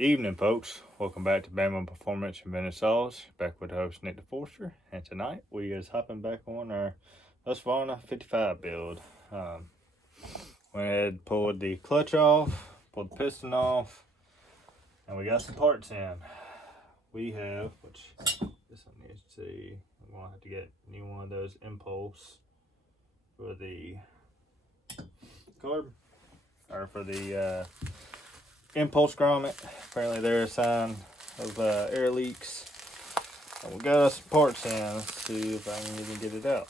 Evening, folks. Welcome back to Bama Performance and Venezuela's. Back with host Nick DeForster, and tonight we is hopping back on our husqvarna 55 build. Went ahead, pulled the clutch off, pulled the piston off, and we got some parts in. We have, which this one needs to see. I'm gonna have to get a new one of those impulse for the carb, or for the impulse grommet. Apparently they're a sign of air leaks. And we got us some parts in. Let's see if I can even get it out.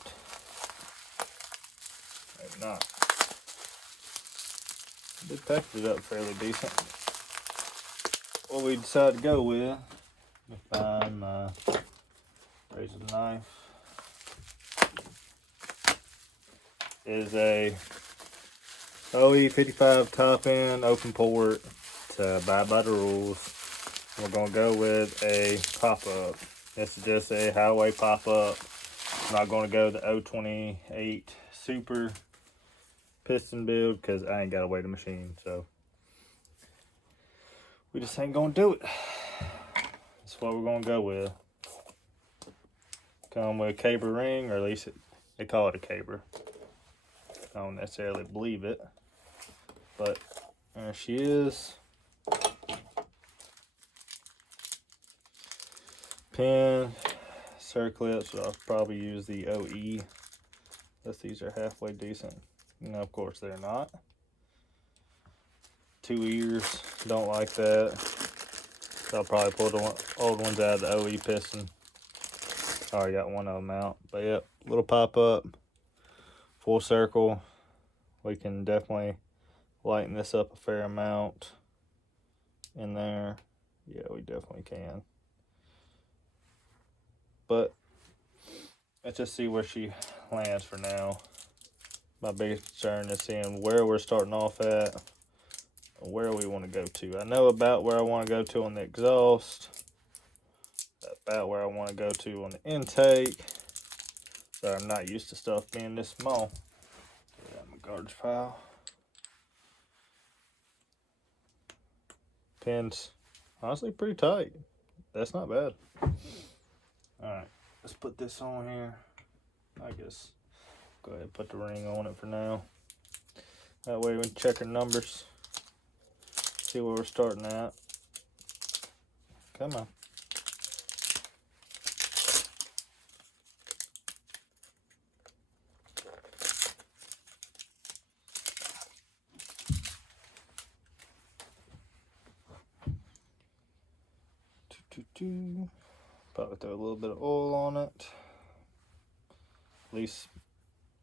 Maybe not. I did package it up fairly decent. What we decided to go with, if I'm raising the knife, is a OE55 top end open port to abide by the rules. We're gonna go with a pop-up. This is just a highway pop-up. I'm not gonna go the 028 super piston build because I ain't got a weight of machine, so we just ain't gonna do it. That's what we're gonna go with. Come with a caber ring, or at least they call it a caber. I don't necessarily believe it, but there she is. Pin, circlets. I'll probably use the OE, unless these are halfway decent. No, of course they're not. 2 ears, don't like that. So I'll probably pull the old ones out of the OE piston. Already got one of them out. But yep, little pop up, full circle. We can definitely lighten this up a fair amount in there. Yeah, we definitely can. But let's just see where she lands for now. My biggest concern is seeing where we're starting off at, where we want to go to. I know about where I want to go to on the exhaust, about where I want to go to on the intake. So I'm not used to stuff being this small. Get out my garbage pile. Pins, honestly, pretty tight. That's not bad. Alright, let's put this on here. I guess go ahead and put the ring on it for now. That way we can check our numbers. See where we're starting at. Come on. Probably throw a little bit of oil on it. At least,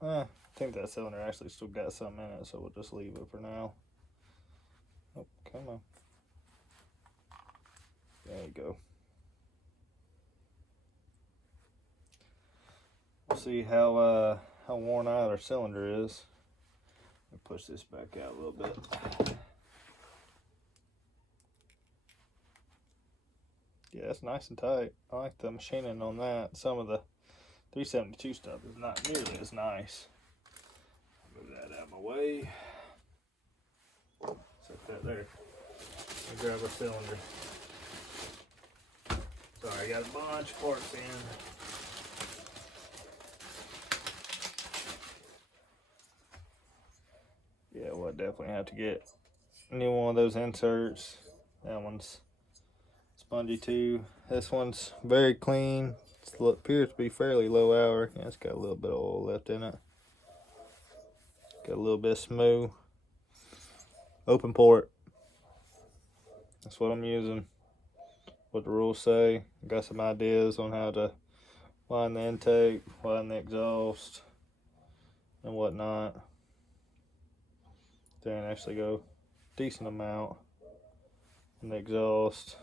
I think that cylinder actually still got something in it, so we'll just leave it for now. Oh, come on. There you go. We'll see how worn out our cylinder is. Let me push this back out a little bit. Yeah, it's nice and tight. I like the machining on that. Some of the 372 stuff is not nearly as nice. Move that out of my way. Set that there. Let me grab our cylinder. Sorry, I got a bunch of parts in. Yeah, we'll definitely have to get a new one of those inserts. That one's spongy too. This one's very clean. It appears to be fairly low hour. Yeah, it's got a little bit of oil left in it. Got a little bit of smooth. Open port. That's what I'm using. What the rules say. Got some ideas on how to line the intake, line the exhaust, and whatnot. Then actually go decent amount in the exhaust.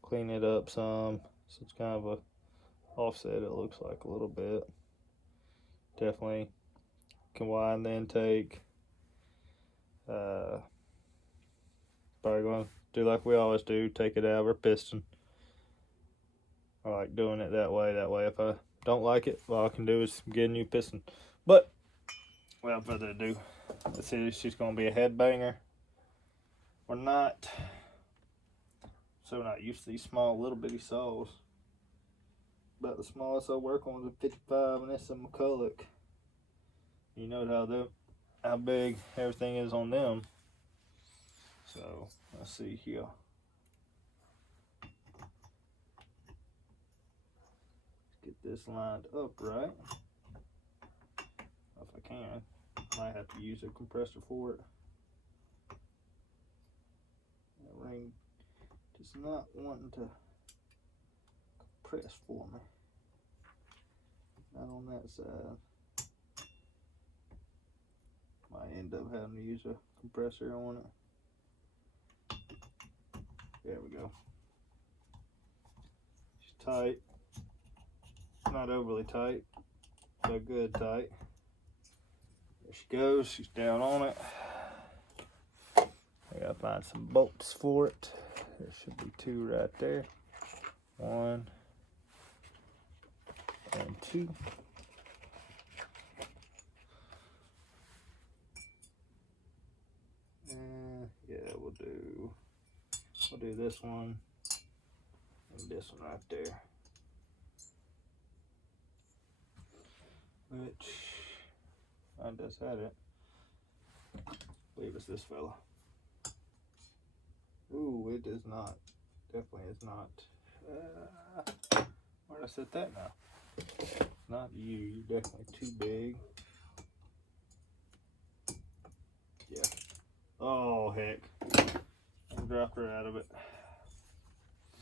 Clean it up some. So it's kind of a offset, it looks like a little bit. Definitely can widen the intake. Probably going to do like we always do, take it out of our piston. I like doing it that way. That way if I don't like it, all I can do is get a new piston. But without further ado, let's see if she's going to be a headbanger or not. so not used to these small little bitty saws. About the smallest I work on is a 55, and that's a McCulloch. You know how big everything is on them. So let's see here. Get this lined up right. If I can, might have to use a compressor for it. That ring does not want to compress for me. Not on that side. Might end up having to use a compressor on it. There we go. She's tight. Not overly tight, but good tight. There she goes. She's down on it. I gotta find some bolts for it. There should be 2 right there. 1 and 2. And yeah, we'll do this one and this one right there. Which I just had it. I believe it's this fella. Ooh, it is not. Definitely is not. Where'd I set that now? Not you. You're definitely too big. Yeah. Oh heck! I dropped her out of it.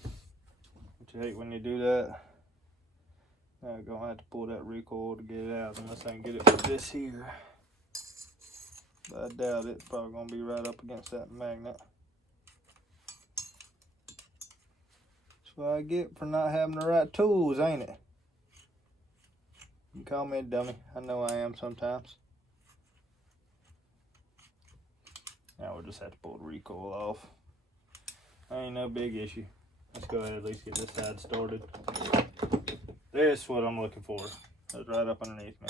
Don't you hate when you do that? Now I'm gonna have to pull that recoil to get it out, unless I can get it with this here. But I doubt it. It's probably gonna be right up against that magnet. That's what I get for not having the right tools, ain't it? You can call me a dummy. I know I am sometimes. Now we'll just have to pull the recoil off. Ain't no big issue. Let's go ahead and at least get this side started. This what I'm looking for. It's right up underneath me.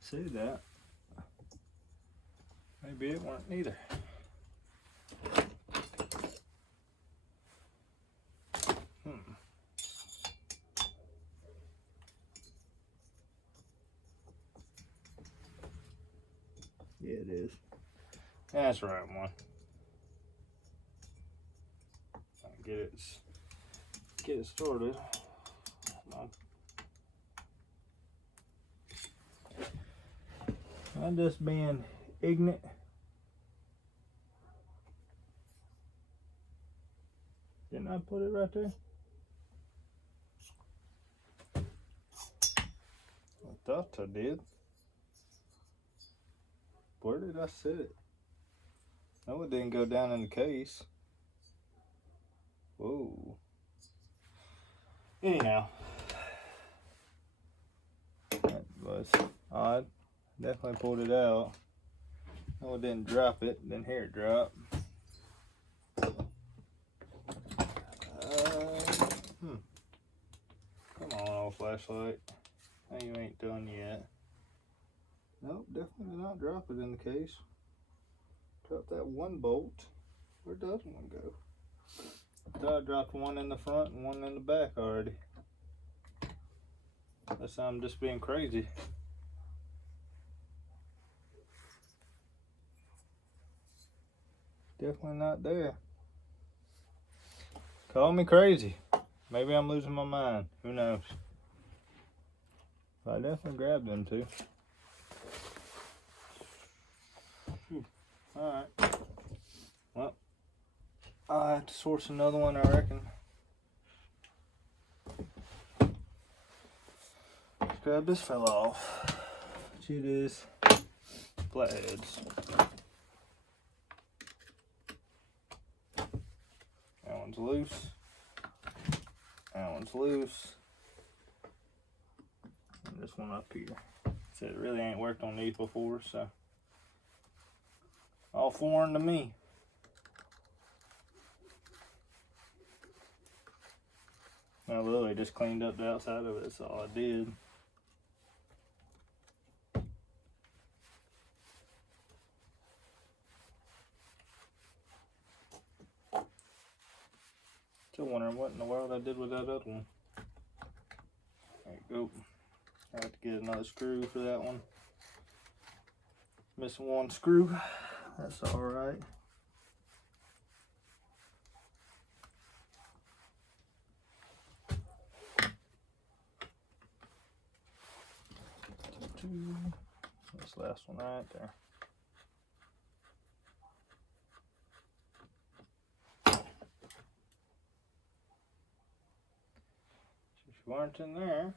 See that? Maybe it weren't neither. Yeah, it is. That's the right one. Get it started. I'm just being ignorant. Didn't I put it right there? I thought I did. Where did I set it? No, it didn't go down in the case. Whoa. Anyhow, that was odd. Definitely pulled it out. No, it didn't drop it. Didn't hear it drop. Come on, old flashlight. Now you ain't done yet. Nope, definitely did not drop it in the case. Drop that one bolt. Where does one go? I thought I dropped one in the front and one in the back already. Unless I'm just being crazy. Definitely not there. Call me crazy. Maybe I'm losing my mind. Who knows? But I definitely grabbed them two. Alright. Well, I'll have to source another one, I reckon. Let's grab this fella off. Which it is flatheads. That one's loose. That one's loose. And this one up here. So it really ain't worked on these before, so all foreign to me. I literally just cleaned up the outside of it, that's all I did. Still wondering what in the world I did with that other one. There you go. I have to get another screw for that one. Missing one screw. That's alright. This last one right there. If you weren't in there,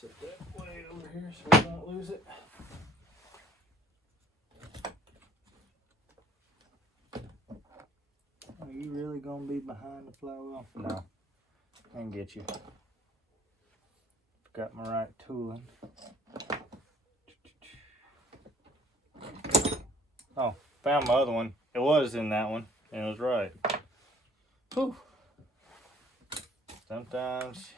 set that way over here so we don't lose it. Are you really gonna be behind the flywheel? No, I can get you. Got my right tooling. Oh, found my other one. It was in that one, and it was right. Whew. Sometimes.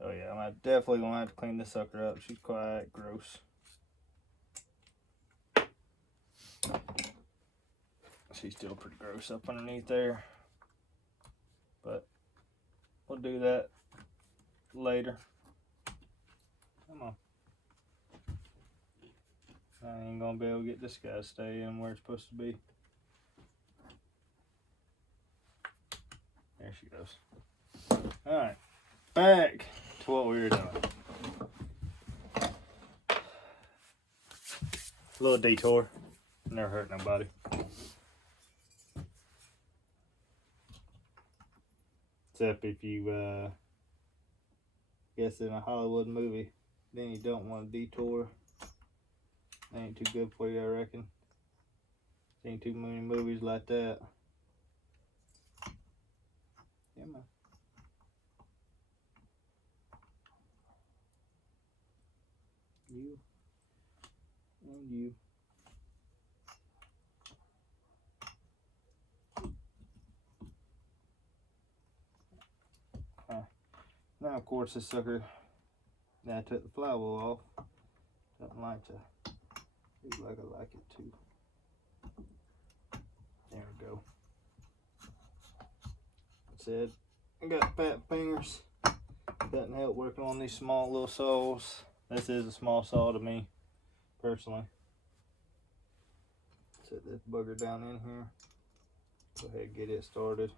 Oh yeah, I'm definitely gonna have to clean this sucker up. She's quite gross. She's still pretty gross up underneath there, but we'll do that later. Come on. I ain't gonna be able to get this guy to stay in where it's supposed to be. There she goes. Alright, back to what we were doing. A little detour. Never hurt nobody. Except if you guess in a Hollywood movie, then you don't want a detour. That ain't too good for you, I reckon. Ain't too many movies like that. Yeah, man. You and you. Now, of course, this sucker, now I took the flywheel off. Doesn't like to. Looks like I like it too. There we go. Said I got fat fingers. Doesn't help working on these small little saws. This is a small saw to me, personally. Set this bugger down in here. Go ahead and get it started.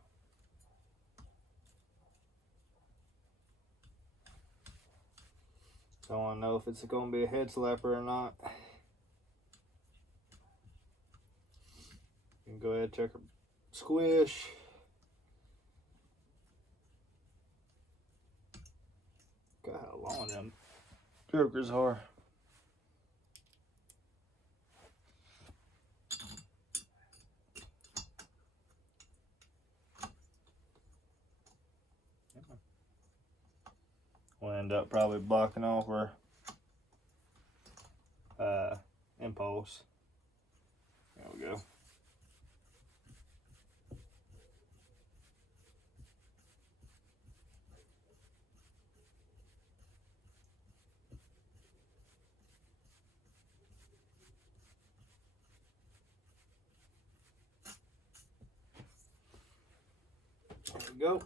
So I want to know if it's going to be a head slapper or not. You can go ahead and check her Squish. God, how long them jokers are. We'll end up probably blocking off her impulse. There we go. There we go.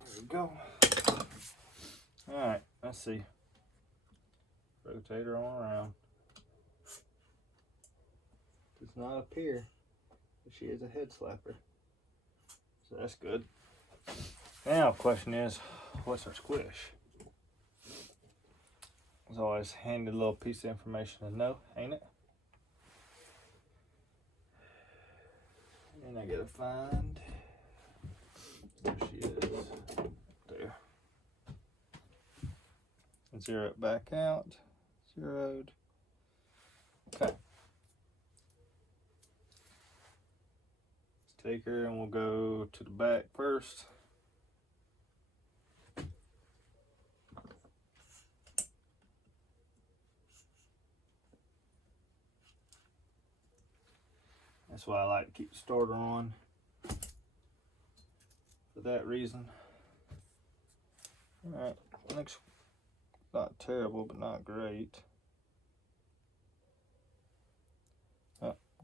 There we go. Alright, let's see. Rotate her on around. Does not appear that she is a head slapper. So that's good. Now, the question is, what's our squish? It's always a handy little piece of information to know, ain't it? And I gotta find where she is. There. Zero it back out. Zeroed. Okay. Let's take her and we'll go to the back first. That's why I like to keep the starter on, for that reason. Alright, looks not terrible, but not great.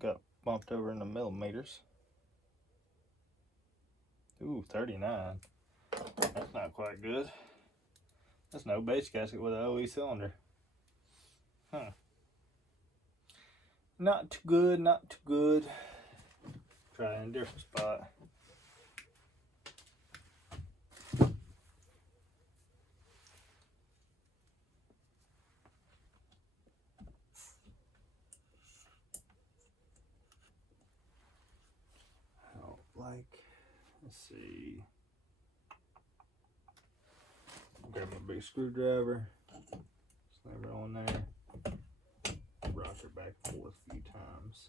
got bumped over in the millimeters. Ooh, 39. That's not quite good. That's no base gasket with an OE cylinder. Huh. Not too good, not too good. Try in a different spot. I don't like, let's see. Grab my big screwdriver. Sliver on there. Rock it back and forth a few times.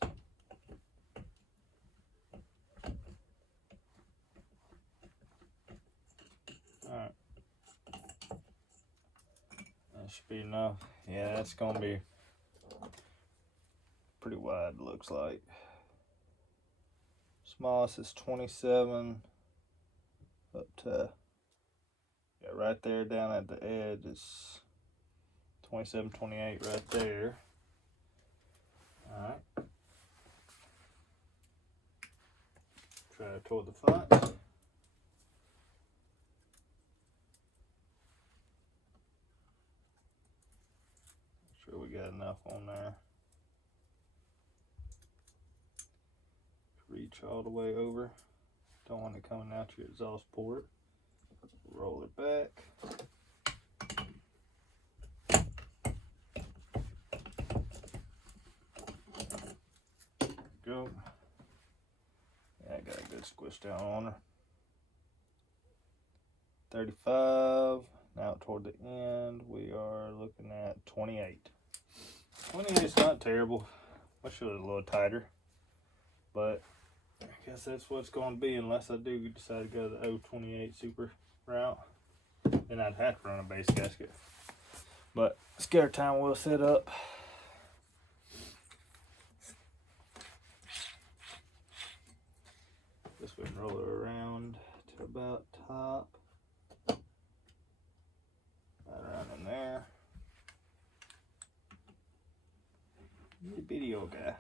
Alright. That should be enough. Yeah, that's gonna be pretty wide, looks like. Smallest is 27 up to, yeah, right there down at the edge is 27, 28 right there. Alright. Try toward the front. Make sure we got enough on there. Reach all the way over. Don't want it coming out your exhaust port. Roll it back. Go. Yeah, I got a good squish down on her. 35. Now toward the end, we are looking at 28. 28 is not terrible. Wish it was a little tighter, but I guess that's what it's going to be unless I do decide to go the 028 Super route. Then I'd have to run a base gasket. But scare time will set up. This way, roll it around to about top. Right around in there. Little bitty old guy.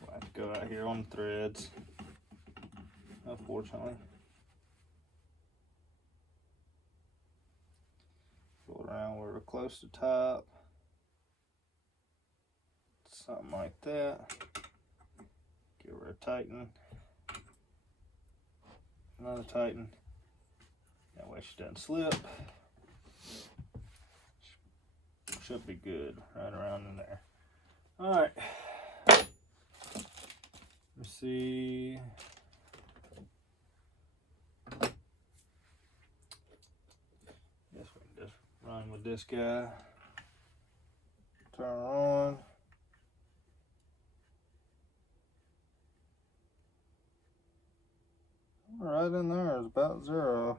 We'll have to go out here on the threads, unfortunately. Go around where we're close to top. Something like that. Give her a tighten. Another tighten. That way she doesn't slip. Should be good right around in there. Alright. Let's see. Guess we can just run with this guy. Turn on. Right in there is about 0.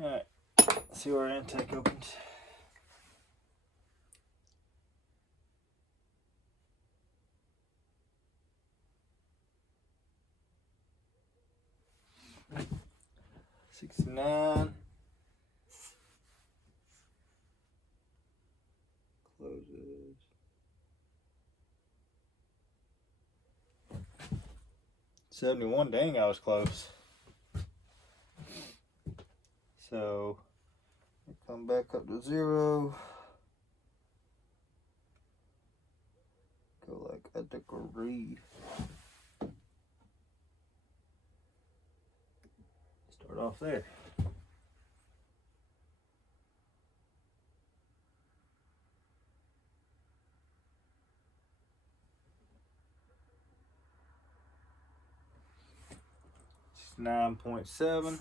Alright, see where our intake opens. $69. Closes. $71. Dang, I was close. So come back up to 0. Go like a degree. Start off there. It's 9.7.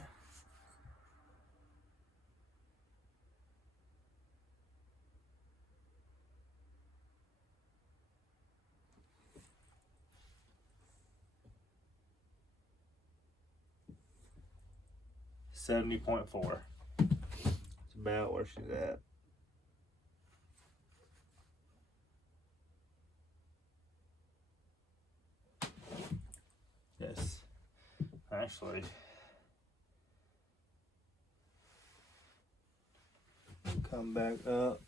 $70.4. It's about where she's at. Actually, come back up.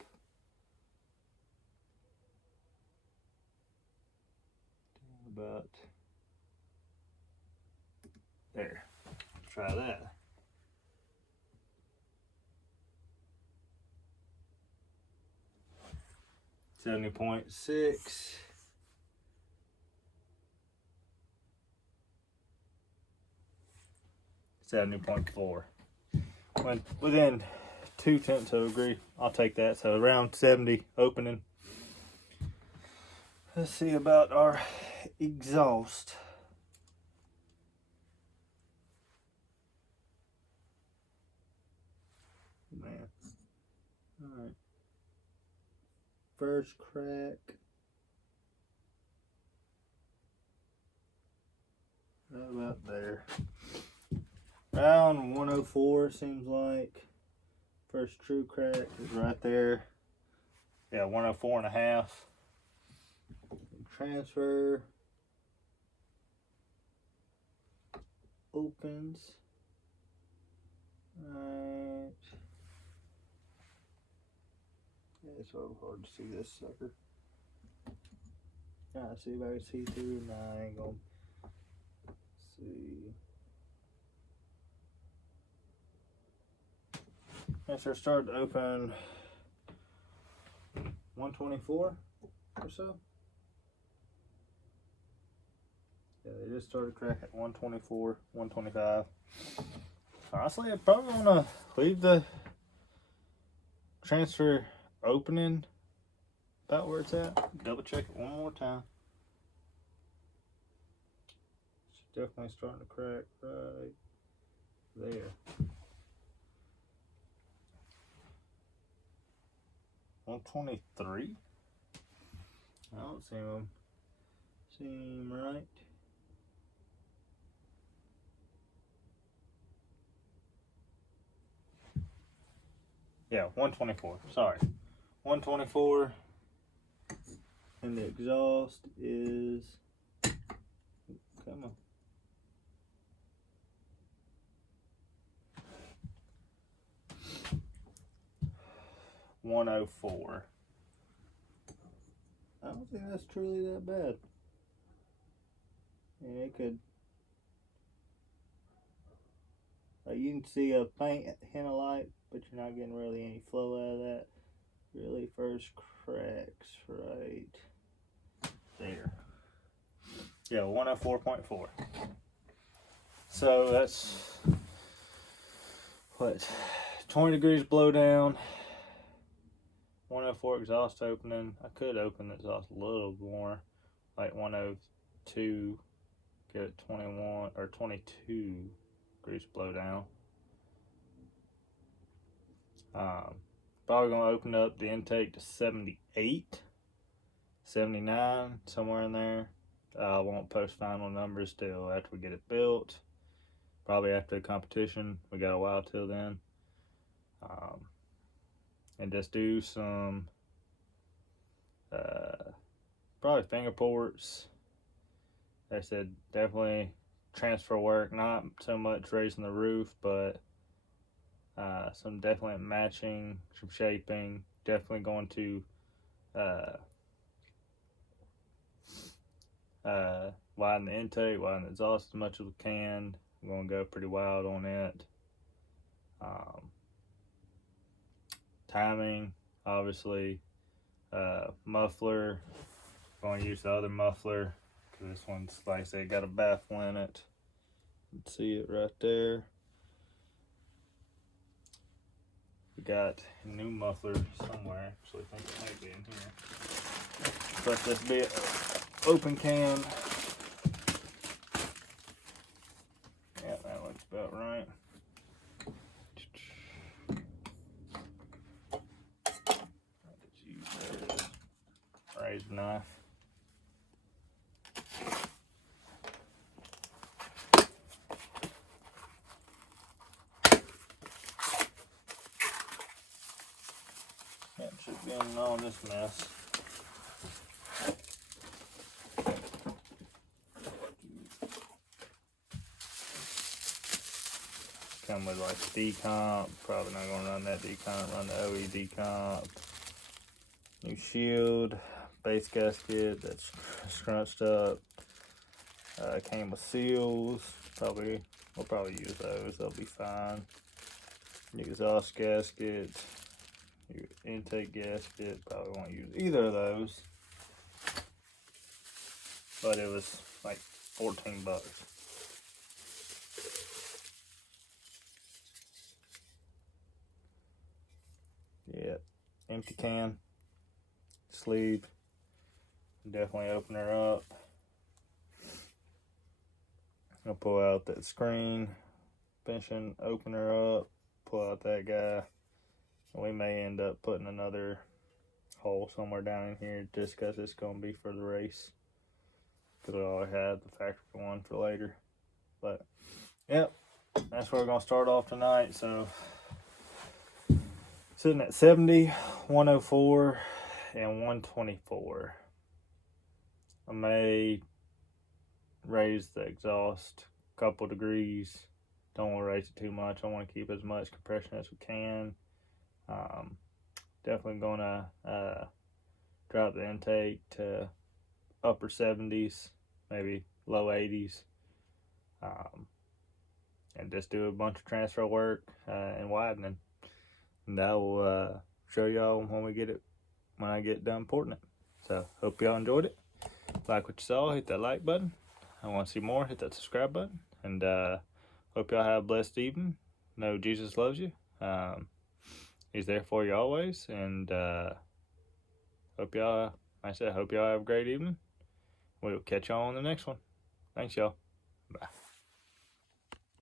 About there. Try that. $70.6. $70.4. When within 0.2 of a degree, I'll take that. So around 70 opening. Let's see about our exhaust. Man. Alright. First crack. Right about there. Around 104 seems like. First true crack is right there. Yeah, 104.5. Transfer. Opens. Alright. Yeah, it's so hard to see this sucker. Trying to see if I can see through. Nah, I ain't gonna see. Transfer started to open 124 or so. Yeah, they just started cracking at 124, 125. Honestly, I probably want to leave the transfer opening about where it's at. Double check it one more time. It's definitely starting to crack right there. 123. I don't see them. Seem right. Yeah, 124. Sorry. 124. And the exhaust is. Come on. 104. I don't think that's truly that bad. And it could. You can see a faint hint of light, but you're not getting really any flow out of that. Really, first cracks right there. Yeah, 104.4. So that's what, 20 degrees blow down. 104 exhaust opening. I could open the exhaust a little more, like 102. Get it 21 or 22 degrees blow down. Probably gonna open up the intake to 78, 79, somewhere in there. I won't post final numbers till after we get it built. Probably after the competition. We got a while till then. And just do some probably finger ports. Like I said, definitely transfer work, not so much raising the roof, but some definitely matching, some shaping. Definitely going to widen the intake, widen the exhaust as much as we can. I'm going to go pretty wild on it. Timing, obviously. Muffler, going to use the other muffler because this one's, like I said, got a baffle in it. You can see it right there. We got a new muffler somewhere. Actually, I think it might be in here. But this be an open can. Yeah, that looks about right. Just use a razor knife. That should be in all this mess. come with like decomp. Probably not gonna run that decomp. Run the OE decomp. New shield, base gasket that's scrunched up. Came with seals. We'll probably use those. They'll be fine. New exhaust gaskets. New intake gasket. Probably won't use either of those. But it was like 14 bucks. Yeah, empty can, sleeve. Definitely open her up. I'll pull out that screen, finishing, open her up, pull out that guy. We may end up putting another hole somewhere down in here just because it's going to be for the race. Because we already had the factory one for later. But, yep, that's where we're going to start off tonight. So, sitting at 70, 104, and 124. I may raise the exhaust a couple degrees. Don't want to raise it too much. I want to keep as much compression as we can. Definitely gonna drop the intake to upper 70s, maybe low 80s, and just do a bunch of transfer work and widening. And I will show y'all when I get done porting it. So hope y'all enjoyed it. Like what you saw, hit that like button. I want to see more, hit that subscribe button. And hope y'all have a blessed evening. Know Jesus loves you. He's there for you always. And hope y'all have a great evening. We'll catch y'all on the next one. Thanks, y'all. Bye.